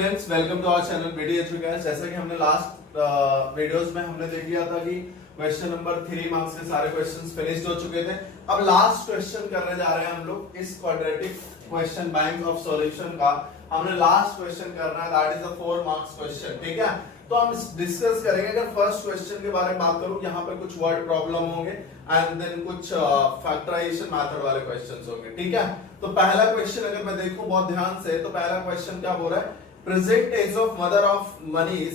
Students, welcome to our channel BD education. जैसा कि हमने लास्ट वीडियोस में हमने देख लिया था कि क्वेश्चन नंबर 3 मार्क्स के सारे क्वेश्चंस फिनिश्ड हो चुके थे। अब लास्ट क्वेश्चन करने जा रहे हैं हम लोग इस quadratic question bank of solution का। हमने लास्ट क्वेश्चन करना है, that is a 4 marks question. ठीक है, तो हम डिस्कस करेंगे। अगर फर्स्ट क्वेश्चन के बारे में बात करूं, यहाँ पे कुछ वर्ड प्रॉब्लम होंगे एंड देन कुछ फैक्टराइजेशन मेथड वाले क्वेश्चंस होंगे। ठीक है, तो पहला क्वेश्चन अगर मैं देखूं बहुत ध्यान से, तो पहला क्वेश्चन क्या बोल रहा है? Present age of mother of Manish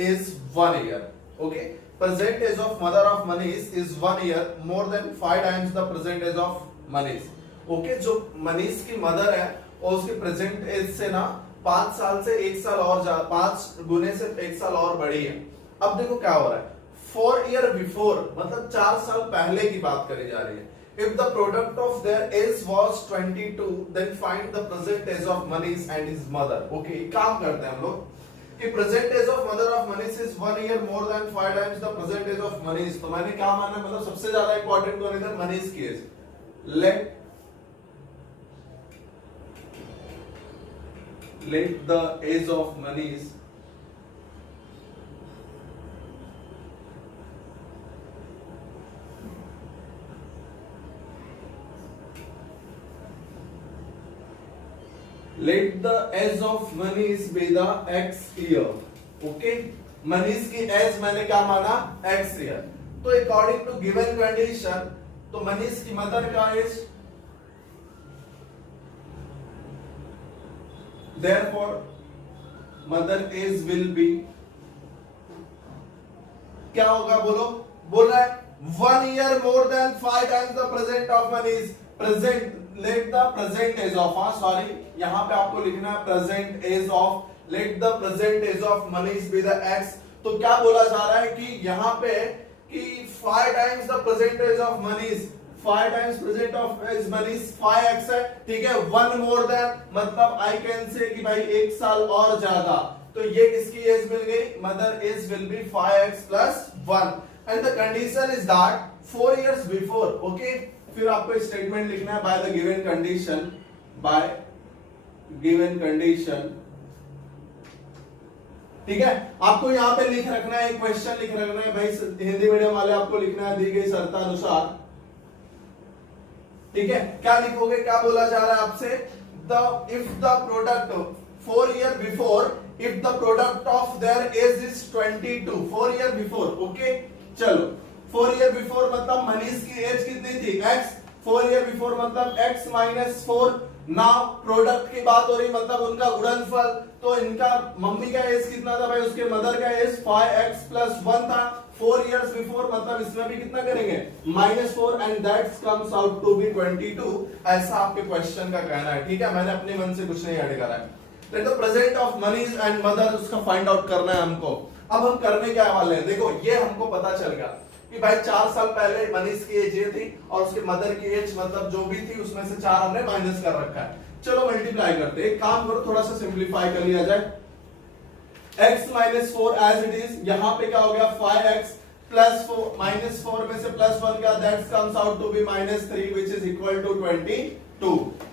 is 1 year. Okay, present age of mother of Manish is 1 year more than 5 times the present age of Manish. Okay, जो मनीष की मदर है और उसकी प्रेजेंट एज से ना 5 साल से 1 साल और 5 गुने से 1 साल और बड़ी है। अब देखो क्या हो रहा है, 4 ईयर बिफोर मतलब 4 साल पहले की बात करी जा रही है। If the product of their age was 22, then find the present age of Manish and his mother. Okay, काम करते हैं हम लोग कि present age of mother of Manish is 1 year more than 5 times the present age of Manish। तो मैंने क्या माना, मतलब सबसे ज्यादा इंपॉर्टेंट कौन है? मनीष की as. Let the age of Manish Let the age of Manish be the X year. Okay, Manish की एज मैंने क्या माना? X year। तो अकॉर्डिंग टू गिवन कंडीशन, तो मनीष की मदर का as, therefore mother age will be क्या होगा? बोलो। बोल रहा है 1 year more than 5 times the present of Manish। Present, let the present age of, sorry यहां पे आपको लिखना है present age of, let the present age of Manish be the x. तो क्या बोला जा रहा है कि यहां पे कि 5 times the present age of Manish, 5 times present of age Manish 5x है। ठीक है, 1 मोर देन मतलब आई कैन से कि भाई 1 साल और ज्यादा। तो ये किसकी एज मिल गई? Mother age will be 5x plus 1 and the condition is that 4 years before. Okay, फिर आपको स्टेटमेंट लिखना है by the given condition, by given condition. ठीक है, आपको यहां पे लिख रखना है, एक क्वेश्चन लिख रखना है भाई, हिंदी मीडियम वाले आपको लिखना है दी गई शर्तानुसार। ठीक है, क्या लिखोगे? क्या बोला जा रहा है आपसे? If the product 4 year before, if the product of their age is 22, 4 year before. Okay, चलो 4 year बिफोर मतलब मनीष की एज कितनी थी? x। 4 year बिफोर मतलब x माइनस 4। नाउ प्रोडक्ट की बात हो रही मतलब उनका गुणनफल, तो इनका मम्मी का एज कितना था भाई? उसके मदर का एज 5x plus 1 था। 4 years बिफोर मतलब इसमें भी कितना करेंगे? -4 and that comes out to be 22। ऐसा आपके क्वेश्चन का कहना है। ठीक है, मैंने अपने मन से कुछ नहीं ऐड करा है। तो present of Manish and mother उसका फाइंड आउट करना है हमको। अब हम करने क्या वाले हैं? देखो ये हमको पता चल गया कि भाई 4 साल पहले मनीष की एज ये थी और उसके मदर की एज मतलब जो भी थी उसमें से 4 हमने माइनस कर रखा है। चलो मल्टीप्लाई करते हैं। एक काम करो, थोड़ा सा सिंप्लीफाई कर लिया जाए। x minus 4 as it is, यहां पे क्या हो गया? 5x plus 4 minus 4 में से plus 1 का that comes out to be -3 which is equal to 22।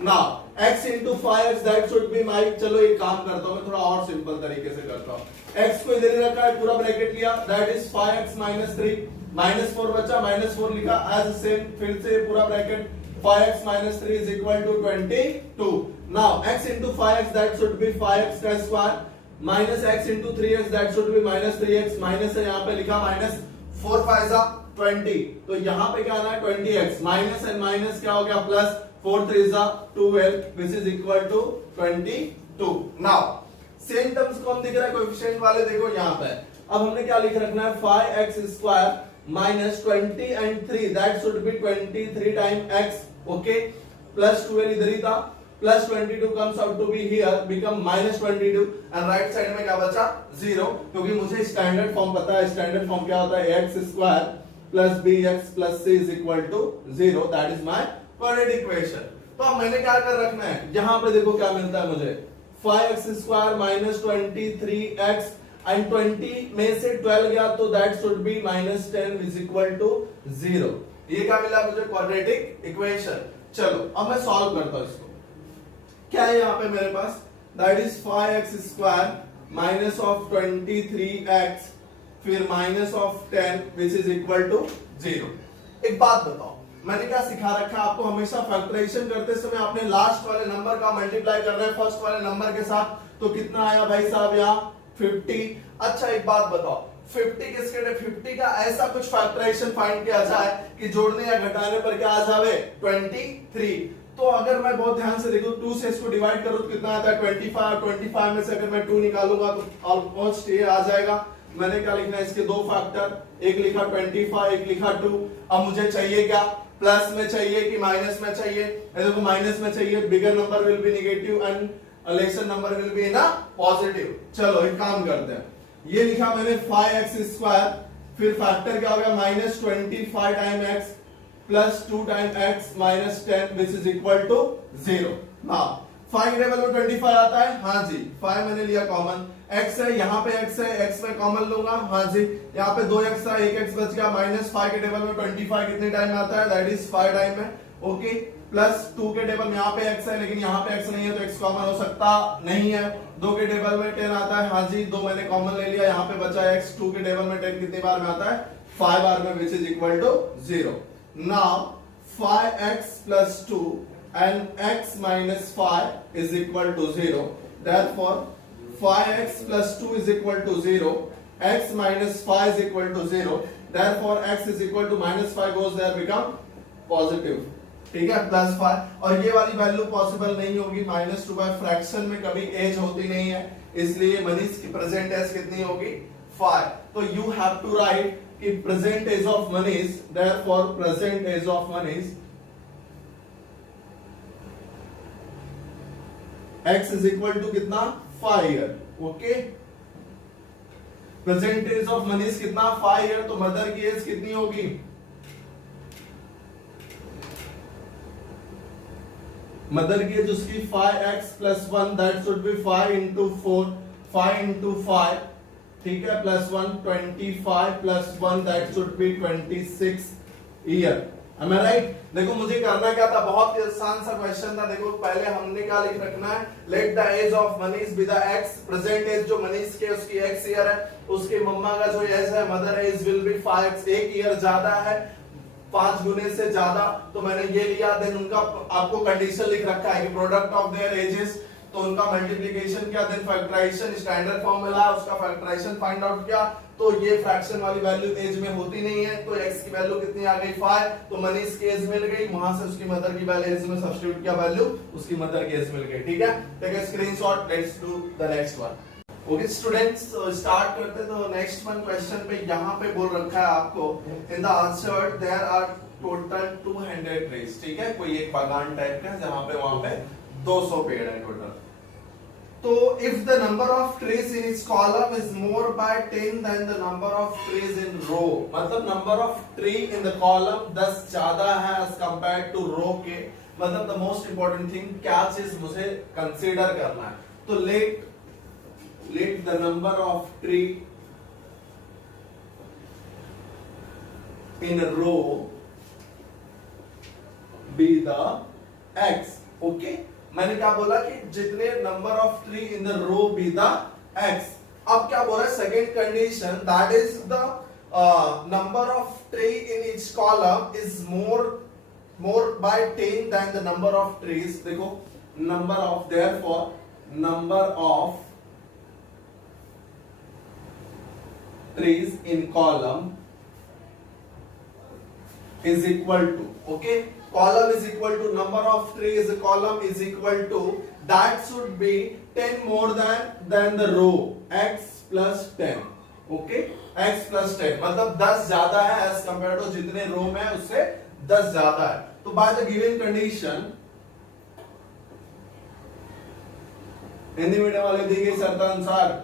now x into 5x that should be my, चलो एक काम करता हूं मैं, थोड़ा और सिंपल तरीके से करता हूं। x को इधर ही रखा है, पूरा ब्रैकेट लिया, that is 5x minus 3, -4 बचा, -4 लिखा as सेम, फिर से पूरा bracket 5x minus 3 is equal to 22। now x into 5x that should be 5x का square minus x into 3x that should be -3x, minus है यहाँ पे लिखा -4 5 20, तो यहाँ पे क्या आना है? 20x माइनस एंड माइनस क्या हो गया? Plus 4 3 12 which is equal to 22। now same terms कौन दिख रहा है? कोएफिशिएंट वाले देखो यहाँ पे। अब हमने क्या लिख रखना है? 5x square minus 20 and 3 that should B 23 time x। Okay, plus 12 इधर ही था, plus 22 comes out to be here become -22 and right side में क्या बचा? 0, क्योंकि मुझे स्टैंडर्ड फॉर्म पता है। स्टैंडर्ड फॉर्म क्या होता है? ax square plus bx plus c is equal to 0। That is my quadratic equation. तो अब मैंने क्या कर रखना है? यहां पे देखो क्या मिलता है मुझे? 5x square minus 23x and 20 में से 12 गया तो that should be -10 is equal to 0। ये क्या मिला मुझे? Quadratic equation. चलो अब मैं सॉल्व करता हूं इसको। क्या है यहाँ पे मेरे पास? That is 5x square minus of 23x फिर minus of 10 which is equal to 0। एक बात बताओ, मैंने क्या सिखा रखा है आपको, हमेशा फैक्टराइजेशन करते समय आपने लास्ट वाले नंबर का मल्टीप्लाई करना है फर्स्ट वाले नंबर के साथ। तो कितना आया भाई साहब यहाँ 50। अच्छा एक बात बताओ, 50 किसके लिए, 50 का ऐसा कुछ फैक्टराइजेशन फाइंड किया जाए कि जोड़ने या घटाने पर क्या आ जावे 23। तो अगर मैं बहुत ध्यान से देखूं 2 से इसको डिवाइड करूं तो कितना आता है 25, और 25 में से अगर मैं 2 निकालूंगा तो ऑलमोस्ट ये आ जाएगा। मैंने क्या लिखना है, इसके दो फैक्टर, एक लिखा 25 एक लिखा 2। अब मुझे चाहिए क्या, प्लस में चाहिए कि माइनस में चाहिए, देखो माइनस में चाहिए, bigger number will be negative and lesser number will be ना पॉजिटिव। चलो एक काम करते हैं, ये लिखा मैंने 5x स्क्वायर, फिर फैक्टर क्या हो गया minus 25 time x plus 2 time x minus 10 which is equal to 0। Now 5 table में 25 आता है, हाँ जी 5 मैंने लिया कॉमन, x है यहाँ पे x है, x में कॉमन लूंगा, हाँ जी यहाँ पे 2x था 1x बच गया, माइनस 5 के टेबल में 25 कितने टाइम में आता है, दैट इज 5 टाइम में, ओके। प्लस 2 के टेबल में यहाँ पे x है लेकिन यहाँ पे x नहीं है तो x कॉमन हो सकता नहीं है। 2 के टेबल में 10 आता है, हाँ जी 2 मैंने कॉमन ले लिया, यहाँ पे बचा x। 2 के टेबल में 10 कितनी बार में आता है 5 बार में, which is equal to 0। Now 5x plus 2 and x minus 5 is equal to 0. Therefore 5x plus 2 is equal to 0, x minus 5 is equal to 0. Therefore x is equal to minus 5 goes there, become positive, ठीक है, plus 5। और ये वाली value possible नहीं होगी, minus 2 bye fraction में कभी as होती नहीं है, इसलिए मनीष की प्रेजेंट एज कितनी होगी 5। तो यू हैव टू राइट कि present age of Manish, therefore present age of Manish x is equal to कितना 5 year, okay. Present age of Manish कितना 5 ईयर, तो मदर की एज कितनी होगी, मदर की एज उसकी 5x plus 1 that should be 5 into 4, 5 into 5, ठीक है, plus 1 25 plus 1 that should be 26 year. Am I right? देखो मुझे करना क्या था, बहुत ही आसान सा क्वेश्चन था। देखो पहले हमने क्या लिख रखना है, let the age of Manish be the x, present age जो मनीष के उसकी x ईयर है, उसके मम्मा का जो एज है mother age will be 5x, एक ईयर ज्यादा है 5 गुने से ज्यादा, तो मैंने ये लिया। देन उनका आपको कंडीशन लिख रखा है कि प्रोडक्ट ऑफ देयर एजेस, तो उनका मल्टीप्लिकेशन क्या, देन फैक्टराइजेशन, स्टैंडर्ड फॉर्म मिला उसका फैक्टराइजेशन फाइंड आउट किया, तो ये फ्रैक्शन वाली वैल्यू एज में होती नहीं है, तो x की वैल्यू कितनी आ गई 5, तो मनीष की एज मिल गई, वहां से उसकी मदर की वैल्यू एज में सब्स्टिट्यूट किया, वैल्यू उसकी मदर की एज मिल गई, ठीक है। Take a screenshot, let's do the next one. Okay students, start करते तो नेक्स्ट वन क्वेश्चन पे यहाँ पे बोल रखा है आपको, in the answer there are total 200 trees, ठीक है, कोई एक बागान टाइप का जहां पे वहां पे 200 पेड़ है टोटल। तो if the number of trees in its column is more by 10 than the number of trees in row, मतलब number of tree in the column 10 ज्यादा है as compared to row के, मतलब the most important thing क्या चीज मुझे consider करना है, तो let the number of tree in a row be the x, okay। मैंने क्या बोला कि जितने number of tree in the row be the x. अब क्या बोला second condition, that is the number of tree in each column is more by 10 then the number of trees. देखो number of, therefore number of trees in column is equal to, okay, column is equal to number of trees column is equal to, that should be 10 more than the row, x plus 10, okay, x plus 10 मतलब 10 ज्यादा है as compared to जितने रो में है उससे 10 ज्यादा है। तो by the given condition, Hindi medium वाले दी गई शर्त अनुसार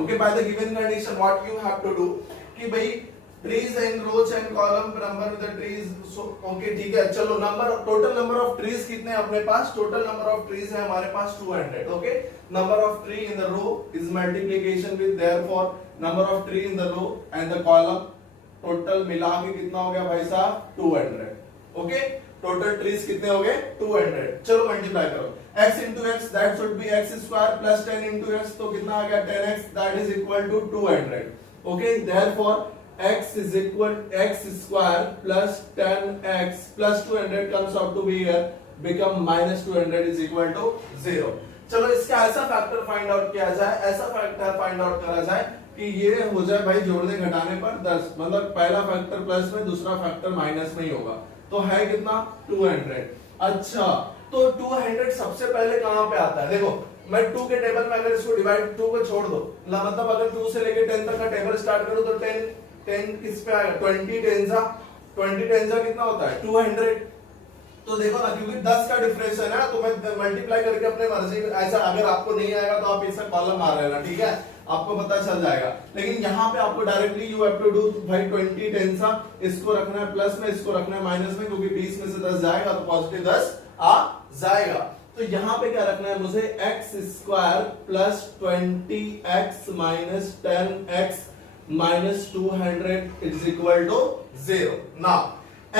okay, by the given condition what you have to do कि भाई trees in rows and column number of the trees, so okay ठीक है। चलो number, total number of trees कितने हैं अपने पास, टोटल नंबर ऑफ ट्रीज है हमारे पास 200, okay. Number of tree in the row is multiplication with therefore number of tree in the row and the column, total मिला के कितना हो गया भाई साहब 200, ओके। टोटल ट्रीज कितने हो गए 200। चलो मल्टीप्लाई करो, x into x that should be x square plus 10 into x, तो कितना आ गया 10x that is equal to 200। Okay therefore x is equal x square plus 10x plus 200 comes out to be here become minus 200 is equal to 0। चलो इसका ऐसा factor find out किया जाए, ऐसा फैक्टर फाइंड आउट करा जाए कि ये हो जाए भाई जोड़ने घटाने पर 10, मतलब पहला फैक्टर प्लस में दूसरा फैक्टर माइनस में ही होगा, तो है कितना 200। अच्छा तो 200 सबसे पहले कहां पे आता है, देखो मैं 2 के टेबल में अगर इसको डिवाइड 2 को छोड़ दो, मतलब अगर 2 से लेके 10 तक का टेबल स्टार्ट करो तो 10 किस पे आएगा 20 टेंजा कितना होता है 200। तो देखो ना क्योंकि 10 का डिफरेंस है ना, तो मैं मल्टीप्लाई करके अपने मर्जी ऐसा, अगर आपको नहीं आएगा तो आप इसका कॉलम मार लेना, ठीक है, आपको पता चल जाएगा। लेकिन यहाँ पे आपको directly you have to do भाई 20 टेंसा, इसको रखना है प्लस में, इसको रखना है माइनस में, क्योंकि 20 में से 10 जाएगा तो पॉजिटिव 10 आ जाएगा। तो यहाँ पे क्या रखना है मुझे x square plus 20x minus 10x minus 200 is equal to 0। Now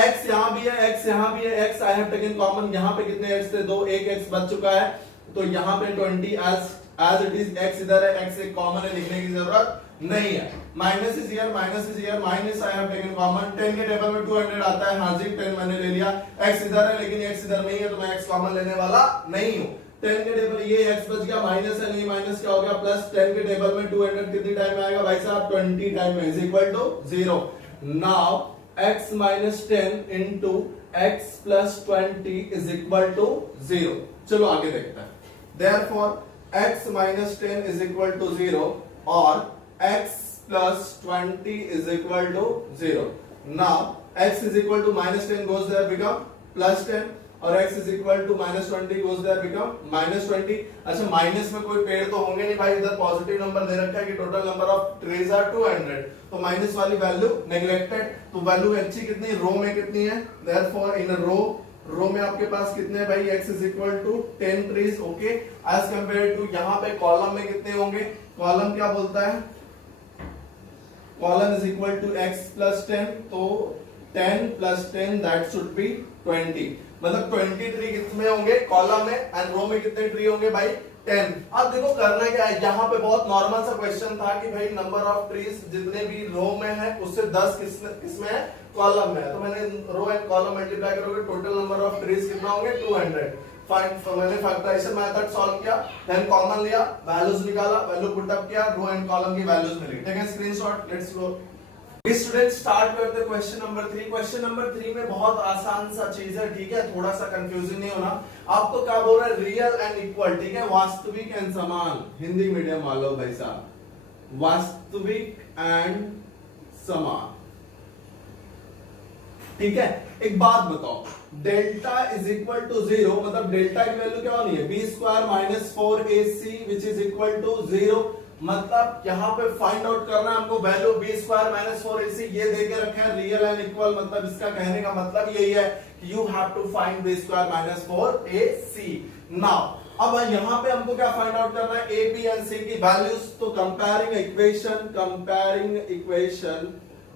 x यहां भी है, x यहां भी है, x I have taken common, यहां पे कितने x थे 2, एक x बच चुका है, तो यहां पे 20 एज इट इज, x इधर है, x एक कॉमन है, लिखने की जरूरत नहीं है। Minus is here, minus I have taken common, 10 के टेबल में 200 आता है, हां जी 10 मैंने ले लिया, x इधर है लेकिन x इधर नहीं है तो मैं x कॉमन लेने वाला नहीं हूं। 10 के टेबल ये x बच गया, माइनस है नहीं, माइनस क्या हो गया प्लस, 10 के टेबल में 200 कितनी टाइम में आएगा भाई साहब 20 टाइम में, is equal to 0। Now x minus 10 into x plus 20 is equal to 0। चलो आगे देखते हैं। Therefore x minus 10 is equal to 0 और x plus 20 is equal to 0। Now x is equal to minus 10 goes there become plus 10 और x is equal to minus 20 goes there become minus 20। अच्छा minus में कोई पेड़ तो होंगे नहीं भाई, इधर पॉजिटिव नंबर दे रखा है कि total number of trees are 200, तो माइनस वाली वैल्यू नेग्लेक्टेड, तो वैल्यू अच्छी कितनी रो में कितनी है, देयरफॉर इन रो में आपके पास कितने हैं भाई x is equal to 10 trees. Okay as compare to यहाँ पे कॉलम में कितने होंगे, कॉलम क्या बोलता है, column is equal to x plus 10, तो 10 प्लस 10 दैट शुड बी 20, मतलब 20 ट्री कितने होंगे कॉलम में, एंड रो में कितने ट्री होंगे भाई 10। अब देखो करना क्या है, यहाँ पे बहुत नॉर्मल सा क्वेश्चन था कि भाई नंबर ऑफ ट्रीज जितने भी रो में है उससे 10 किसमें है कॉलम में है, तो मैंने रो एंड कॉलम मल्टीप्लाई करोगे टोटल नंबर ऑफ ट्रीज कितना होंगे 200। मैंने फैक्टराइजेशन मेथड सॉल्व किया, देन कॉमन लिया, वैल्यूज निकाला, वैल्यू पुट अप किया, रो एंड कॉलम की वैल्यूज मिली। Take a screenshot, let's go. Student start करते क्वेश्चन नंबर 3। क्वेश्चन नंबर 3 में बहुत आसान सा चीज है, ठीक है, थोड़ा सा कंफ्यूजन नहीं होना। आप तो क्या बोल रहे हैं रियल एंड इक्वल, ठीक है, वास्तविक एंड समान, हिंदी मीडियम वालों भाई साहब, वास्तविक एंड समान, ठीक है। एक बात बताओ, डेल्टा इज इक्वल टू 0, मतलब डेल्टा की वैल्यू क्या होनी है b square minus 4ac which is equal to 0, मतलब यहाँ पे फाइंड आउट करना है हमको value B square minus 4ac, ये दे के रखे हैं रियल एंड इक्वल, मतलब इसका कहने का मतलब यही है कि you have to find b square minus 4ac। Now अब यहाँ पे हमको क्या फाइंड आउट करना है, a b एंड c की वैल्यूज, तो कंपेयरिंग इक्वेशन,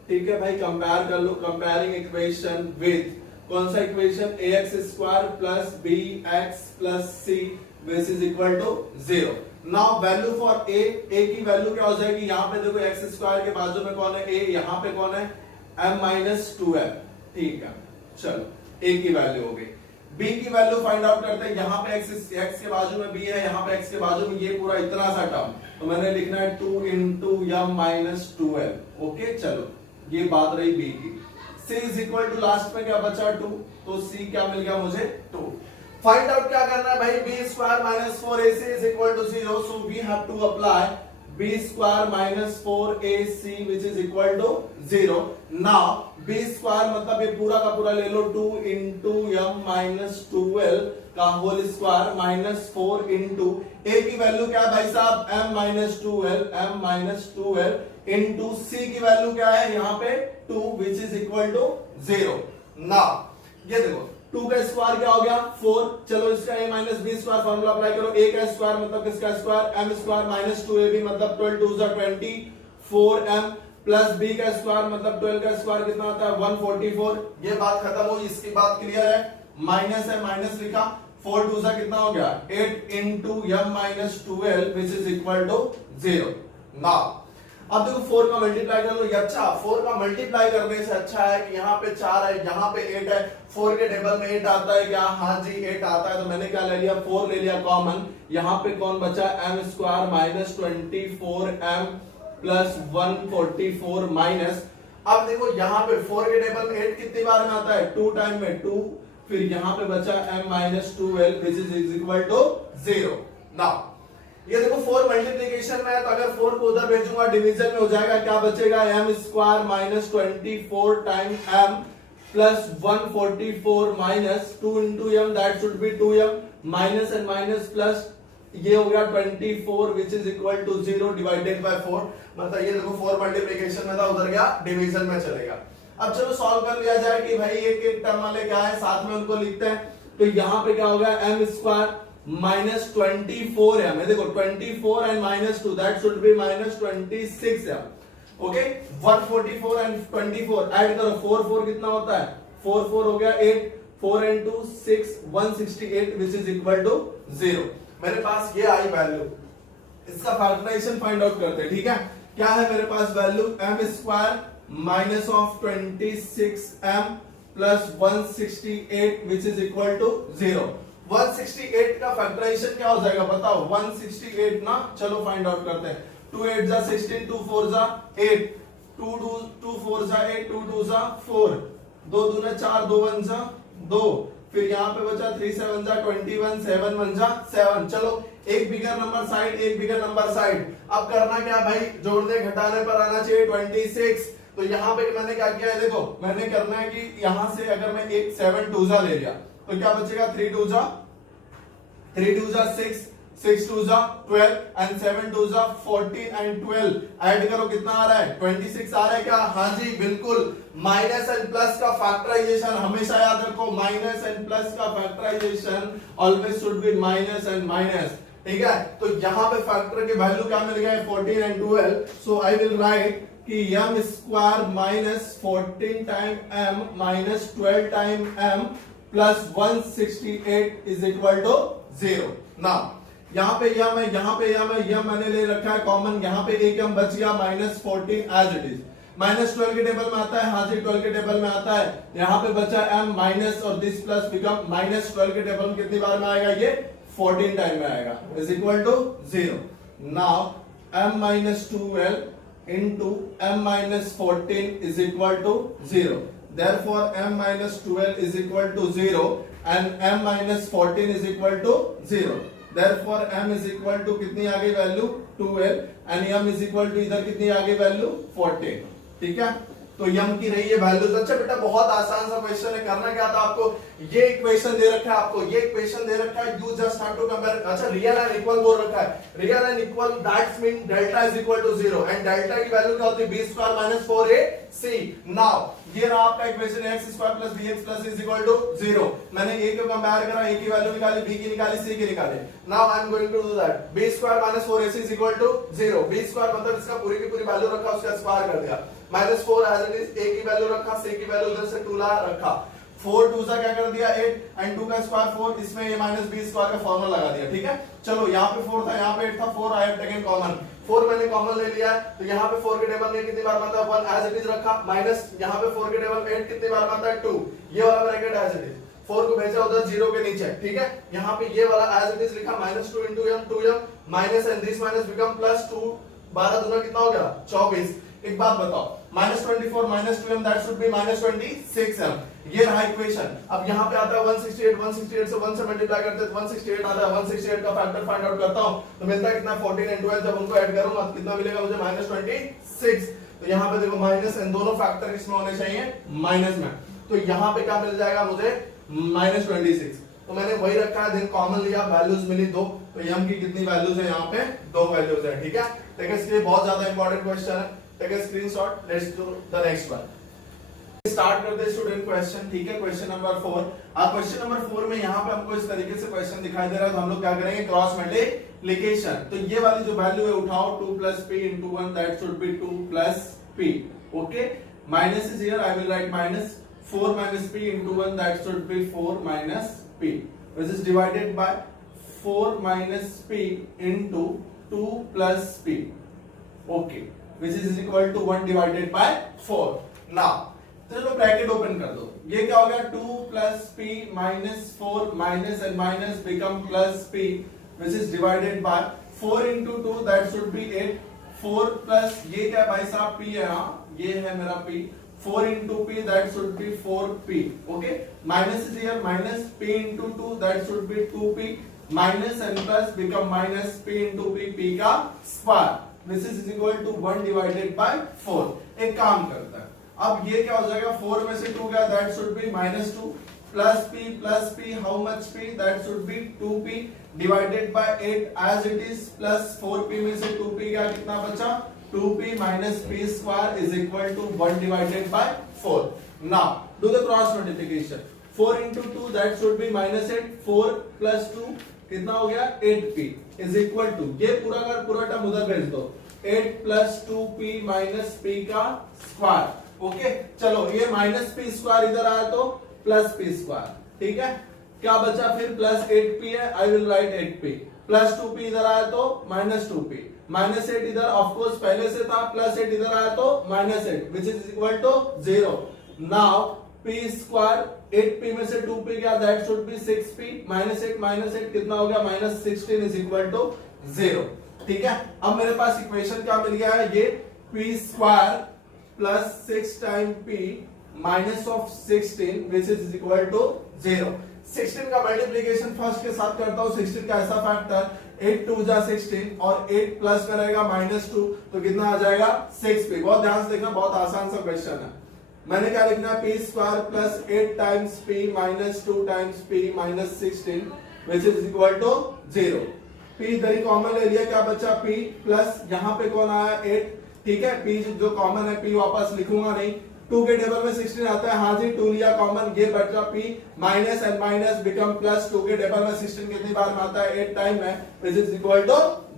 ठीक है भाई, कंपेयर कर लो, कंपेयरिंग इक्वेशन विद कौन सा equation, ax square plus bx plus c which is equal to 0। Now value for a की वैल्यू क्या हो जाएगी, यहाँ पे देखो x स्क्वायर के बाजू में कौन है a, यहाँ पे कौन है m माइनस 2m, ठीक है, चलो a की वैल्यू हो गई। b की वैल्यू फाइंड आउट करते हैं, यहाँ पे x के बाजू में b है, यहाँ पे x के बाजू में ये पूरा इतना सा टर्म, तो मैंने लिखना है 2 into m minus 2m। Okay चलो ये बात रही b की। c is equal to last में क्या बचा 2, तो c क्या मिल गया मुझे 2। फाइंड आउट क्या करना है भाई, b square minus 4ac is equal to 0, so we have to apply b square minus 4ac which is equal to 0। Now b square मतलब ये पूरा का पूरा ले लो, 2 इंटू m माइनस 12 का whole square minus 4 into a की value क्या है भाई साहब m माइनस 12 इंटू c की वैल्यू क्या है यहाँ पे 2 which is equal to 0। Now ये देखो 2 का स्क्वायर क्या हो गया 4, चलो इसका a minus b square formula apply करो, a का स्क्वायर मतलब किसका square m square minus 2ab मतलब 12 2 20 4m प्लस बी का स्क्वायर मतलब 12 का स्क्वायर कितना होता है 144। ये बात खत्म हुई, इसकी बात क्लियर है। माइनस है, माइनस लिखा, 4 2 कितना हो गया 8 into m minus 12 which is equal to 0। Now अब देखो 4 का मल्टीप्लाई कर लो, ये अच्छा 4 का मल्टीप्लाई करने से अच्छा है कि यहाँ पे 4 है, यहाँ पे 8 है, 4 के टेबल में 8 आता है क्या? हाँ जी 8 आता है। तो मैंने क्या ले लिया 4 ले लिया कॉमन। यहाँ पे कौन बचा m square minus 24m plus 144 minus, अब देखो यहाँ पे 4 के टेबल में 8 कितनी बार में आता है 2 टाइम में 2, फिर यहाँ पे बचा m minus 12 which is equal to 0। Now ये देखो 4 मल्टीप्लीकेशन में है, तो अगर 4 को उधर भेजूंगा डिवीजन में हो जाएगा, क्या बचेगा m square minus 24 time m plus 144 minus 2 into m that should be 2m minus and minus plus, ये हो गया 24 which is equal to 0 divided by 4। मतलब ये देखो 4 मल्टीप्लीकेशन में था, उधर गया डिवीजन में चलेगा। अब चलो सॉल्व कर लिया जाए कि भाई एक एक टर्म वाले क्या है, साथ में उनको लिखते हैं। तो यहाँ पे क्या होगा m स्क्वायर माइनस 24m है, देखो 24 and minus 2 that should be minus 26m। Okay 144 and 24 add करो, 4 4 कितना होता है 4 4 हो गया 8, 4 and 2 6 168 which is equal to 0। मेरे पास ये आई वैल्यू, इसका फैक्टराइजेशन फाइंड आउट करते हैं। ठीक है, क्या है मेरे पास value m square minus of 26m plus 168 which is equal to 0। 168 का फैक्टराइजेशन क्या हो जाएगा बताओ? 168 ना, चलो फाइंड आउट करते हैं। 2 8 जा 16, 2 4 जा 8, 2 4 जा 8, 2 2 जा 4, 2 दूना 4, 2 1 जा 2, फिर यहाँ पे बचा 3 7 जा 21, 7 1 जा 7। चलो एक बिगर नंबर साइड, एक बिगर नंबर साइड। अब करना क्या भाई, जोड़ने घटाने पर आना चाहिए 26। तो यहाँ पे मैंने क्या किया है, देखो मैंने करना है कि यहाँ से अगर मैं एक 7 2 जा ले लिया तो क्या बचेगा 3 2 जा 6, 6 2 जा 12 एंड 7 2 जा 14 एंड 12 ऐड करो कितना आ रहा है 26 आ रहा है क्या? हाँ जी बिल्कुल। माइनस एंड प्लस का फैक्टराइजेशन हमेशा याद रखो, माइनस एंड प्लस का factorization always should be minus and minus. ठीक है, तो यहाँ पे फैक्टर के वैल्यू क्या मिल गया 14 and 12। So I will write कि m square minus 14 time m minus 12 time m plus 168 is equal to 0। Now यहाँ पे यम है, यहाँ पे यम है, यम मैंने ले रखा है कॉमन, यहाँ पे एक यम बच गया minus 14 as it is. Minus 12 के टेबल में आता है, हाँ जी 12 के टेबल में आता है। यहाँ पे बचा m माइनस और दिस प्लस बिकम माइनस 12 के टेबल में कितनी बार में आएगा, ये 14 टाइम में आएगा, is equal to 0। Now m minus 12 into m minus 14 is equal to 0। Therefore m minus 12 is equal to 0 and m minus 14 is equal to 0. Therefore m is equal to कितनी आ गई value 12 and m is equal to इधर कितनी आ गई value 14। ठीक है, तो m की रही है वैल्यूज। अच्छा बेटा बहुत आसान सा क्वेश्चन है, करना क्या था आपको, ये इक्वेशन दे रखा है, आपको ये इक्वेशन दे रखा है, you just have to compare. अच्छा रियल एंड इक्वल बोल रखा है, real and equal that's mean delta is equal to 0 and delta की वैल्यू क्या होती है b square minus 4ac। Now ये रहा आपका equation x square plus bx plus is equal to 0। मैंने a को कंपेयर करा, a की वैल्यू निकाली, b की निकाली, c की निकाली। Now I am going to do that, b square minus 4ac is equal to 0। b square मतलब इसका पूरी की पूरी वैल्यू रखा, उसका स्क्वायर कर दिया, minus 4 as it is, a की वैल्यू रखा, c की वैल्यू उधर से 2 ला रखा, 4 2 सा क्या कर दिया 8 एंड 2 का स्क्वायर 4, इसमें a माइनस b स्क्वायर का फॉर्मूला लगा दिया। ठीक है, चलो यहाँ पे 4 था, यहाँ पे 8 था, 4 आई हैव टेकन कॉमन, 4 मैंने कॉमन ले लिया है। तो यहाँ पे 4 के टेबल में कितनी बार बनता है 1 एज इट इज रखा, माइनस यहाँ पे 4 के टेबल में 8 कितनी बार बनता है 2, ये वाला ब्रैकेट एज इट इज, 4 को भेजा उधर 0 के नीचे। ठीक है, यहाँ पे ये वाला एज इट इज लिखा, minus 2 into m 2m minus and this minus become plus 2, 12 दूना कितना हो गया 24। एक बात बताओ, minus 24 minus 2m that should be minus 26m। ये रहा इक्वेशन। अब यहाँ पे आता है 168, 168 से 1 से मल्टीप्लाई करते हैं 168 आता है, 168 का फैक्टर फाइंड आउट करता हूँ तो मिलता है कितना 14 एंड 12, जब उनको ऐड करूंगा कितना मिलेगा मुझे माइनस 26। तो यहाँ पे देखो माइनस एंड दोनों फैक्टर किसमें होने चाहिए माइनस में, तो यहाँ पे क्या मिल जाएगा मुझे माइनस 26। तो मैंने वही रखा है, देन कॉमन लिया, वैल्यूज मिली 2, तो m की कितनी वैल्यूज है यहाँ पे 2 वैल्यूज है। ठीक है, ठीक है, इसलिए बहुत ज्यादा इंपॉर्टेंट क्वेश्चन है, take a screenshot, let's do the next one. Start करते हैं स्टूडेंट क्वेश्चन। ठीक है, क्वेश्चन नंबर 4। अब क्वेश्चन नंबर 4 में यहाँ पे हमको इस तरीके से क्वेश्चन दिखाई दे रहा है, तो हम लोग क्या करेंगे क्रॉस मल्टीप्लिकेशन। तो ये वाली जो वैल्यू है उठाओ, 2 plus p into 1 that should B 2 plus p. Okay, minus is here, I will write minus 4 minus p into 1, that should be 4 minus p, which is divided by 4 minus p into 2 plus p. Okay, which is equal to 1 divided by 4. Now चलो bracket open कर दो, ये क्या हो गया 2 plus p minus 4 minus and minus become plus p, which is divided by 4 into 2, that should be 8. 4 plus ये क्या भाई साहब p है, हाँ ये है मेरा p, 4 into p, that should be 4p. Okay, minus is here, minus p into 2, that should be 2p, minus and plus become minus p into p, p का square, which is equal to 1 divided by 4. एक काम करता है, अब ये क्या हो जाएगा, 4 में से 2 गया, that should be minus 2, plus p, how much p, that should be 2p divided by 8 as it is, plus 4p में से 2p गया, कितना बचा, 2p minus p square is equal to 1 divided by 4. Now do the cross multiplication, 4 into 2, that should be minus 8, 4 plus 2 कितना हो गया, 8p is equal to, ये पूरा का पूरा टर्म उधर भेज दो, 8 plus 2p minus p का स्क्वायर. ओके, चलो ये माइनस पी स्क्वायर इधर आया तो प्लस पी स्क्वायर, ठीक है, क्या बचा फिर, प्लस 8p है, आई will right 8p, plus 2p इधर आया तो माइनस 2p, माइनस 8 इधर ऑफ कोर्स पहले से था, प्लस 8 इधर आया तो minus 8, which is equal to 0. Now p square 8p में से 2p गया, that should B 6p, minus 8 कितना हो गया, माइनस 16 इज इक्वल टू 0. ठीक है, अब मेरे पास इक्वेशन क्या मिल गया है, ये p square plus 6 time p minus of 16 which is equal to 0. 16 का मल्टीप्लीकेशन फर्स्ट के साथ करता हूं, 16 का ऐसा फैक्टर, 8 2 जा 16 और 8 प्लस में रहेगा माइनस 2, तो कितना आ जाएगा 6p. बहुत ध्यान से देखना, बहुत आसान सा क्वेश्चन है. मैंने क्या लिखना है, p square plus 8 times p minus 2 times p minus 16 which is equal to 0. p इधर ही कॉमन ले लिया, क्या बचा p प्लस यहाँ पे कौन आया 8, ठीक है, p जो कॉमन है p वापस लिखूंगा नहीं, 2 के टेबल में 16 आता है, हाँ जी 2 लिया कॉमन, ये बचा p minus and minus become plus, 2 के टेबल में 16 कितनी बार में आता है, 8 टाइम है, which is equal to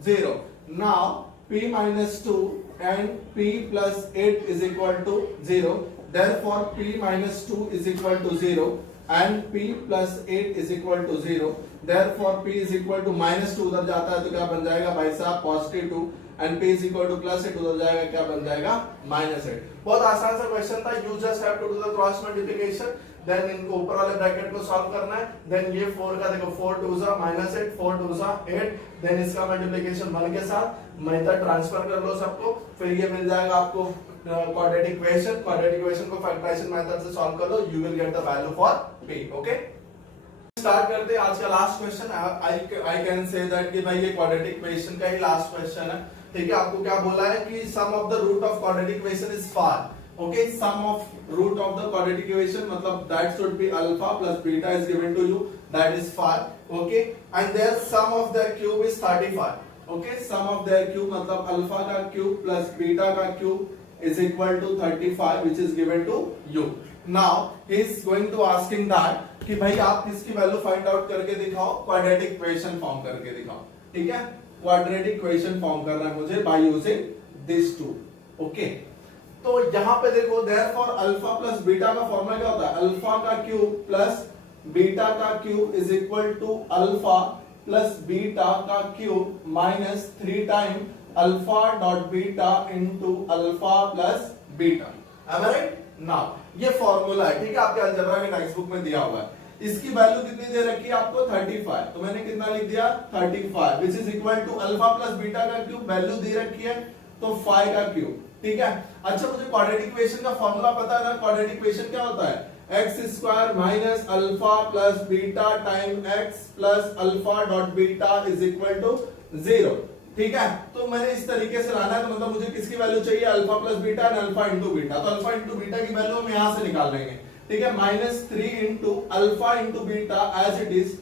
0. Now p minus 2 and p plus 8 is equal to 0, therefore p minus 2 is equal to 0 and p plus 8 is equal to 0, therefore p is equal to minus 2 उधर जाता है तो क्या बन जाएगा भाई साहब, positive 2, and p is equal two plus 8 उधर जाएगा, क्या बन जाएगा, माइनस 8. बहुत आसान सा क्वेश्चन था, you just have to do the cross multiplication, then इनको ऊपर वाले ब्रैकेट को सॉल्व करना है, देन ये 4 का देखो 4 2 जा माइनस 8, 4 2 जा 8, देन इसका मल्टीप्लिकेशन 1 के साथ मेथड ट्रांसफर कर लो सबको, फिर ये मिल जाएगा आपको क्वाड्रेटिक इक्वेशन. क्वाड्रेटिक इक्वेशन को फैक्टराइजेशन मेथड से सॉल्व कर लो, you will get the value for p. Okay, start करते हैं आज का last question. I can say that कि भाई ये क्वाड्रेटिक इक्वेशन का ही लास्ट क्वेश्चन है, ठीक है. आपको क्या बोला है कि sum of the root of quadratic equation is four. Okay, sum of root of the quadratic equation मतलब that should be alpha plus beta is given to you, that is four. Okay, and their sum of their cube is 35. Okay, sum of their cube मतलब alpha का cube plus beta का cube is equal to 35 which is given to you. Now he is going to asking that कि भाई आप इसकी value find out करके दिखाओ, quadratic equation form करके दिखाओ, ठीक है. क्वाड्रेटिक इक्वेशन फॉर्म करना है मुझे by using this two. Okay, तो यहां पे देखो देयरफॉर अल्फा प्लस बीटा का फॉर्मूला क्या होता है, अल्फा का क्यूब प्लस बीटा का cube is equal to alpha plus beta का cube minus 3 time alpha dot beta into alpha plus beta. Am I right? Now ये फॉर्मूला है, ठीक है, आपके अलजेब्रा के टेक्स्ट बुक में दिया हुआ है. इसकी वैल्यू कितनी दे रखी है आपको, 35, तो मैंने कितना लिख दिया 35 which is equal to alpha plus beta का क्यूब वैल्यू दे रखी है तो 5 का क्यूब, ठीक है. अच्छा, मुझे क्वाड्रेटिक इक्वेशन का फॉर्मूला पता है ना, क्वाड्रेटिक इक्वेशन क्या होता है, x square minus alpha plus beta time x plus alpha dot beta is equal to 0, ठीक है. तो मैंने इस तरीके से लाना है, तो मतलब मुझे किसकी वैल्यू चाहिए, alpha plus beta and alpha into beta, तो अल्फा इंटू बीटा की वैल्यू हम यहां से निकाल लेंगे, ठीक है. Minus 3 into alpha into beta as it is,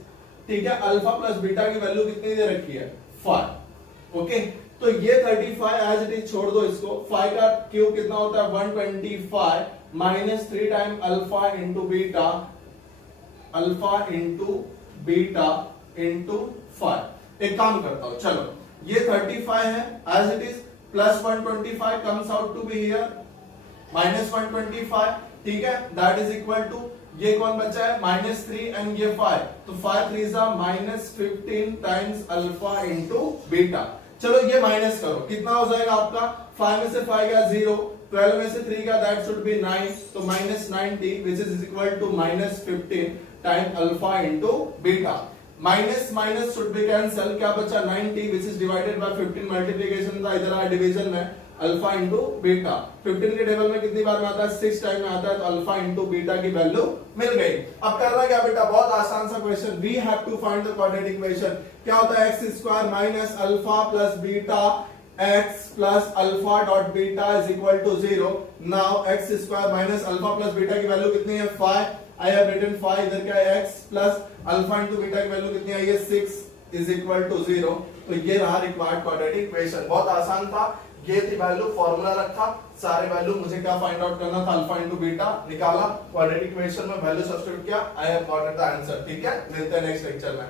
ठीक है. अल्फा प्लस बीटा की वैल्यू कितनी दे रखी है 5. ओके, तो ये 35 एज इट इज छोड़ दो इसको, 5 का क्यूब कितना होता है 125 minus 3 time alpha into beta, alpha into beta into 5. एक काम करता हूं, चलो ये 35 है as it is plus 125 comes out to be here -125, ठीक है, दैट इज इक्वल टू, ये कौन बचा है -3 एंड ये 5, तो 5 3 -15 टाइम्स अल्फा इंटू बीटा। चलो ये माइनस करो, कितना हो जाएगा आपका, 5 में से 5 गया 0, 12 में से 3 गया दैट शुड बी 9, तो -90 which is equal to -15 time alpha into beta. Minus minus should be cancel, क्या बचा 90 which is divided by 15, multiplication था, इधर आया डिवीजन में, अल्फा इंटू बीटा। 15 के टेबल में कितनी बार में आता है, 6 टाइम में आता है, तो अल्फा इंटू बीटा की वैल्यू मिल गई। अब करना क्या बेटा, बहुत आसान सा क्वेश्चन, we have to find the quadratic equation. क्या होता है, x square minus alpha plus beta x plus alpha dot beta is equal to 0। Now x square minus alpha plus beta की वैल्यू कितनी है, 5, आई हैव रिटन 5, इधर क्या है x plus alpha into beta की वैल्यू कितनी आई है, 6 is equal to 0। तो ये रहा रिक्वायर्ड क्वाड्रेटिक इक्वेशन, बहुत आसान था, ये थी वैल्यू, फॉर्मूला रखा, सारे वैल्यू मुझे क्या फाइंड आउट करना था, अल्फा इंटू बीटा निकाला, क्वाड्रेटिक इक्वेशन में वैल्यू सब्स्टिट्यूट किया, I have got the answer. ठीक है, मिलते हैं नेक्स्ट लेक्चर में।